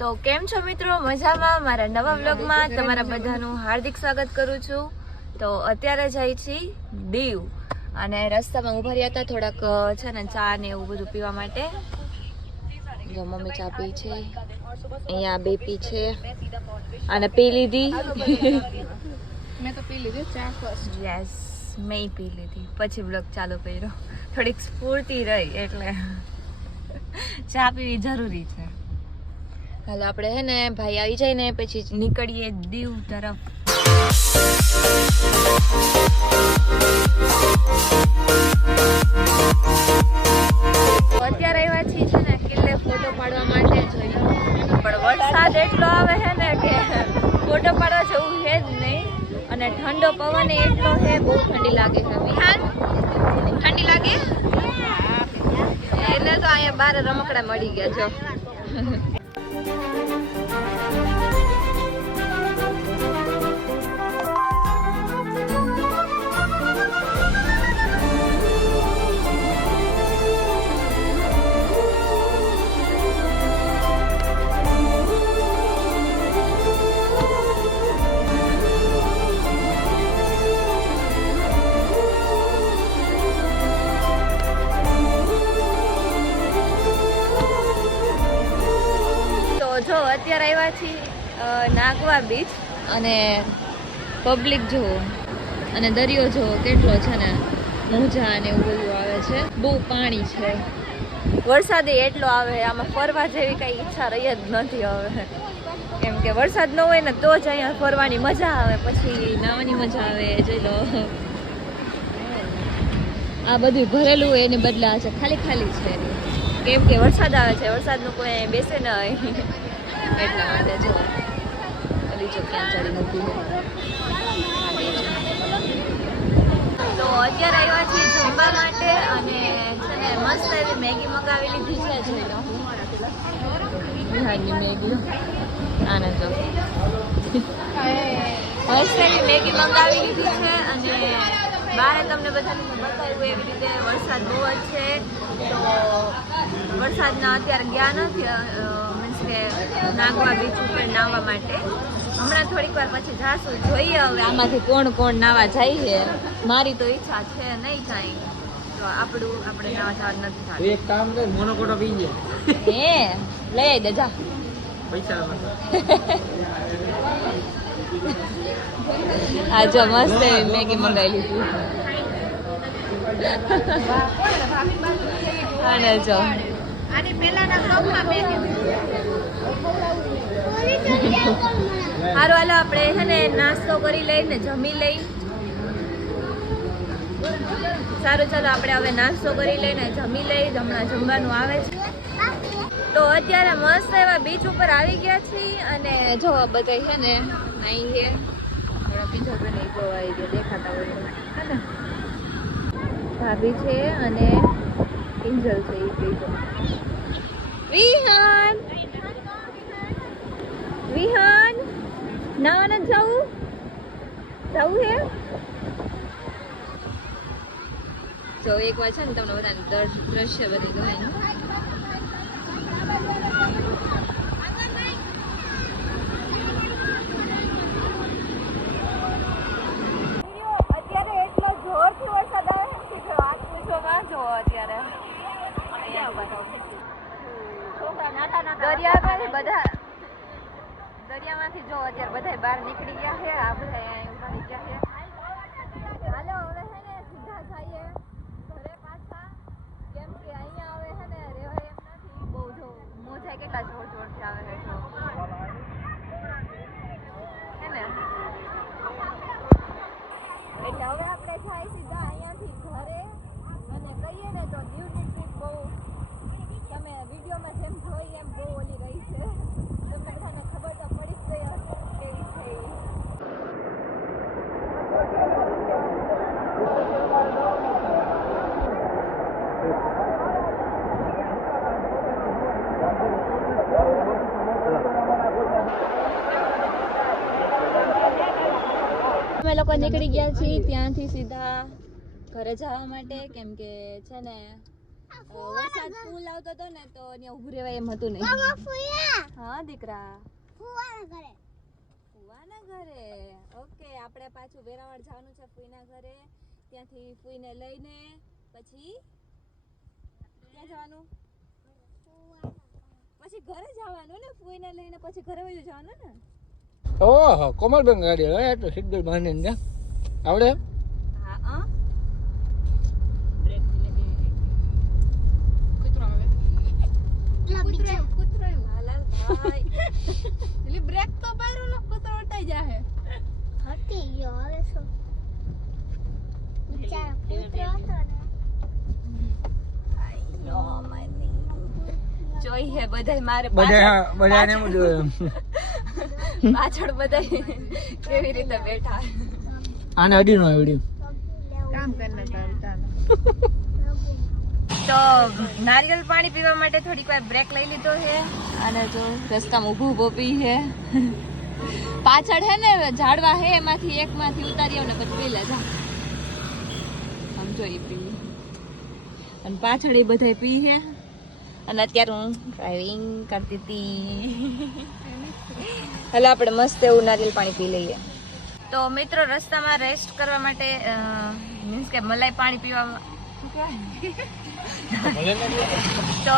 તો કેમ છો મિત્રો? મજામાં? મારા નવા વ્લોગમાં તમારા બધાનું હાર્દિક સ્વાગત કરું છું. તો અત્યારે જાય છીએ દીવ. અને રસ્તામાં ઊભા રહ્યા હતા થોડાક છે ને ચા ને એવું બધું પીવા માટે. જો મમ્મી ચા પી છે. અહીંયા બે પી છે. અને પી લીધી. મેં તો પી લીધી ચા ફર્સ્ટ યસ મેં પી લીધી. પછી બ્લોગ ચાલુ કર્યો. થોડીક સ્ફૂર્તિ રહી એટલે. ચા પીવી જરૂરી છે. હાલો આપણે હે ને ભાઈ આવી જાય ને પછી નીકળીએ દીવ તરફ. અત્યારે આવ્યા છીએ છે ને કિલ્લે ફોટો પાડવા માટે જોઈએ. પણ વરસાદ એટલો આવે છે ને કે ફોટો પાડવા જેવું છે જ નહીં. અને ઠંડો પવન એટલો છે બહુ ઠંડી લાગે છે વિહાન ઠંડી લાગે? એને તો અહીંયા બાર રમકડા મળી ગયા છો અ, નાગવા બીચ અને પબ્લિક જુઓ. અને દરિયો જુઓ કેટલો છે ને મોજા અને એવું બધું આવે છે. બહુ પાણી છે. વરસાદે એટલો આવે આમાં ફરવા જેવી કઈ ઈચ્છા રહી જ નથી હવે. કેમ કે વરસાદ ન હોય ને તો જ અહીંયા ફરવાની મજા આવે પછી નાવાની મજા આવે જઈ લો. આ બધું ભરેલું એને બદલા છે ખાલી ખાલી છે. કેમ કે વરસાદ આવે છે વરસાદનું કોઈ બેસે નહીં એટલા માટે જો ઓલી જો ક્યાં ચડી મૂકી તો અત્યારે આવ્યા છીએ જમવા માટે અને છે ને મસ્ત એવી મેગી મગાવી લીધી છે જોઈ બિહારની મેગી. આને જો. એવી મેગી મંગાવી લીધી છે અને બારે તમને બધાને બતાવ્યું એવી રીતે વરસાદ બહુ જ છે. તો વરસાદના અત્યારે ગયા નથી કે નાગવા બીચ ઉપર નાહવા માટે. હમણાં થોડીક વાર પછી જાશું જોઈએ હવે આમાંથી કોણ કોણ નાવા જાય છે. મારી તો ઈચ્છા છે નહીં જાય તો આપણું આપણે નાવા જવાનું નથી થતું એક કામ કર મોનોકોટો પી જાય હે લઈ દે જા. પૈસા આ જો મસ્ત મેગી મંગાવી લીધી અને જો આની પહેલાના બ્લોગમાં મેં કીધું. હારું, હાલો, આપણે છે ને નાસ્તો કરી લઈને જમી લઈ. સારું, ચાલો, આપણે હવે નાસ્તો કરી લઈને જમી લઈ, હમણાં જમવાનું આવે છે. તો અત્યારે મસ્ત એવા બીચ ઉપર આવી ગયા છીએ અને જો બધા છે ને અહીં છે બીજો બને આવી ગયો, દેખાતા હોય ભાભી છે અને કિંજલ છે એ બીજો વિહાન વિહાન ના નથી જવું જવું હે? જો એક વાર છે ને તમને બધાને દર- દ્રશ્ય બધી ગમે અત્યારે એટલો જોરથી વરસાદ આવે છે કે વાત પૂછોમાં જો અત્યારે દરિયામાંથી બધા દરિયામાંથી જો અત્યારે બધા બહાર નીકળી ગયા છે, આ બધા અહીંયા રહી ગયા છે. હાલો, હવે ને સીધા જઈએ. ઘરે પાછા. કેમ કે અહીંયા હવે છે ને રહેવાય એમ નથી. બહુ જો મોજા કેટલા જોર જોરથી આવે છે જો હે ને એટલે હવે આપણે જાય સીધા અહીંયાથી ઘરે અને કહીએ ને તો દીવની ટ્રીપ બહુ તમે વિડીયોમાં જેમ જોઈ એમ બહુ ઓલી રહી છે તમને બધાને ખબર તો પડી જ ગઈ હશે કેવી છે ઈ. અમે લોકો નીકળી ગયા છીએ ત્યાંથી સીધા ઘરે જવા માટે. કેમ કે છે ને વરસાદ ફૂલ આવતો હતો ને તો ત્યાં ઊભું રહેવાય એમ હતું નહીં. હા દીકરા. ફુવાના ઘરે. ઓકે આપણે પાછું વેરાવળ જવાનું છે ફૂઈના ઘરે. ત્યાંથી ફૂઈને લઈને પછી ક્યાં જવાનું? પછી ઘરે જવાનું ને ફૂઈને લઈને પછી ઘરે વયું જવાનું ને? ઓહો કોમલબેન ગાડી હવે તો સિગ્નલ બાંધીને ને. આવડે? હા હા. કૂતરો આવે. કૂતરો કૂતરો હાલાલ ભાઈ. એટલે બ્રેક તો પાડ્યો કૂતરો ઉટાઈ જાહે. જોઈ હે બધાય મારે બધા બધાને હું જોયું પાછળ બધાય કેવી રીતે બેઠા? આને અડી નો આવડી કામ કરને તો નારિયેલ પાણી પીવા માટે થોડીક વાર બ્રેક લઈ લીધો છે અને જો રસ્તામાં ઊભું ઊભો પી છે. પાછળ હે ને ઝાડવા હે એમાંથી એકમાંથી ઉતારી ને પછી પી લે જા સમજો એ પી. અને પાછળ એ બધા પી છે. અને અત્યારે હું ડ્રાઇવિંગ કરતી હતી. એટલે આપણે મસ્ત એવું નારિયેલ પાણી પી લઈએ. તો મિત્રો રસ્તામાં રેસ્ટ કરવા માટે મીન્સ કે મલાઈ પાણી પીવા તો